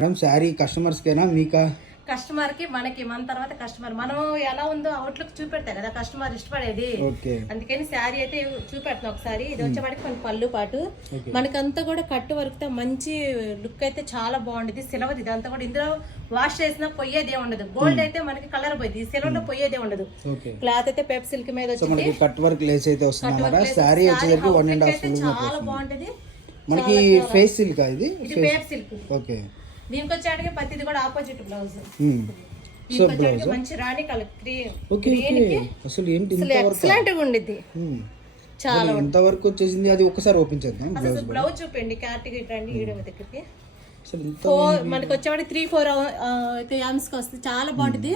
Madam sari కస్టమర్స్కేనా మీకా? Customer కి మనకి, మన తర్వాత కస్టమర్ మనం ఎలా ఉందో అవుట్లుక్ చూపెడతాయి కదా కస్టమర్ ఇష్టపడేది. అందుకని శారీ అయితే చూపెడతాం ఒకసారి. ఇది వచ్చేవాడికి మన పళ్ళు పాటు మనకంతా కూడా కట్టు వరకు మంచి లుక్ అయితే చాలా బాగుండేది. సిల్వర్ ఇదంతా కూడా ఇందులో వాష్ చేసినా పోయేదే ఉండదు. గోల్డ్ అయితే మనకి కలర్ పోయింది, సిల్వర్ లో పోయేదే ఉండదు. క్లాత్ అయితే పెప్ సిల్క్ మీద వచ్చింది, కట్ వర్క్ లేస్ అయితే వస్తుంది. శారీ వచ్చేసరికి 1.5 చాలా బాగుంటది. మనకి ఫేస్ సిల్క్ ఇది పేప్ సిల్క్. ఓకే, దీనికి వచ్చేటికి ప్రతిది కూడా ఆపోజిట్ బ్లౌజ్. మంచి రాణి కలర్ అసలు ఏంటి ఎక్సలెంట్ గా ఉండిద్ది. చాలా ఎంత వరకు వచ్చేసింది అది ఒకసారి ఓపెన్ చేద్దాం. బ్లౌజ్ చూపండి క్యాటగిరీ రండి వీడియో దగ్గరికి. మనకి వచ్చేవాడి 3-4 యామ్స్ కి వస్తుంది. చాలా బాగుంటుంది.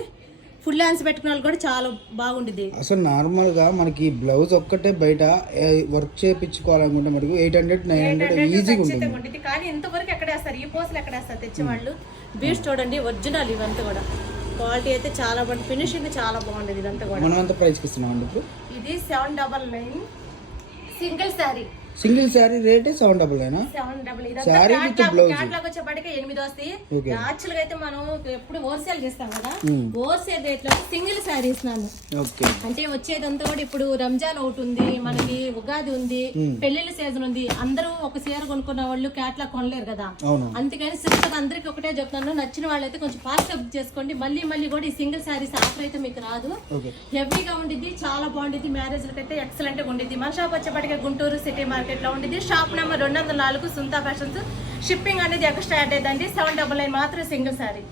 ఫుల్ హ్యాండ్స్ పెట్టుకున్న వాళ్ళు కూడా చాలా బాగుంటుంది. అసలు నార్మల్ గా మనకి బ్లౌజ్ ఒక్కటే బయట వర్క్ చేయించుకోవాలనుకుంటే మనకు 800-900 ఈజీగా ఉంటుంది. కానీ ఇంతవరకు ఎక్కడ వేస్తారు, ఈ పోసలు ఎక్కడ వేస్తారు తెచ్చేవాళ్ళు. బీడ్స్ చూడండి ఒరిజినల్ ఇవంతా కూడా. క్వాలిటీ అయితే చాలా బాగుంది, ఫినిషింగ్ చాలా బాగుంది. ఇదంతా కూడా మనం ఎంత ప్రైస్ కి ఇస్తున్నాం అండి ఇప్పుడు? ఇది 799 single sari. Single sari rate 799. Sari with blouse catalogue వచ్చేపాటికి 8 వస్తాయి. యాక్చువల్ గా అయితే మనం ఎప్పుడు హోల్సేల్ చేస్తాం కదా, హోల్సేల్ రేట్ లో సింగిల్ శారీ ఇస్తున్నాను. అంటే వచ్చేదంతా కూడా ఇప్పుడు రంజాన్ ఒకటి ఉంది, మనకి ఉగాది ఉంది, పెళ్లిళ్ళ సీజన్ ఉంది. అందరూ ఒక చీర కొనుక్కున్న వాళ్ళు క్యాట్లాగ్ కొనలేరు కదా. అందుకని సింపుల్ అందరికి ఒకటే చెప్తున్నాను, నచ్చిన వాళ్ళైతే కొంచెం ఫాస్ట్ గా బుక్ చేసుకోండి. మళ్ళీ కూడా ఈ సింగిల్ శారీస్ ఆఫర్ అయితే మీకు రాదు. హెవీగా ఉండిద్ది, చాలా బాగుండిద్ది. మ్యారేజ్ అయితే ఎక్సలెంట్ గా ఉండిద్ది. మన షాప్ వచ్చేపాటికి గుంటూరు సిటీ మార్కెట్ లో ఉండేది. షాప్ నెంబర్ 204 సుంతా ఫ్యాషన్స్. షిప్పింగ్ అనేది ఎక్స్ట్రా యాడ్ అయ్యిందండి. 799 మాత్రం సింగిల్ శారీ.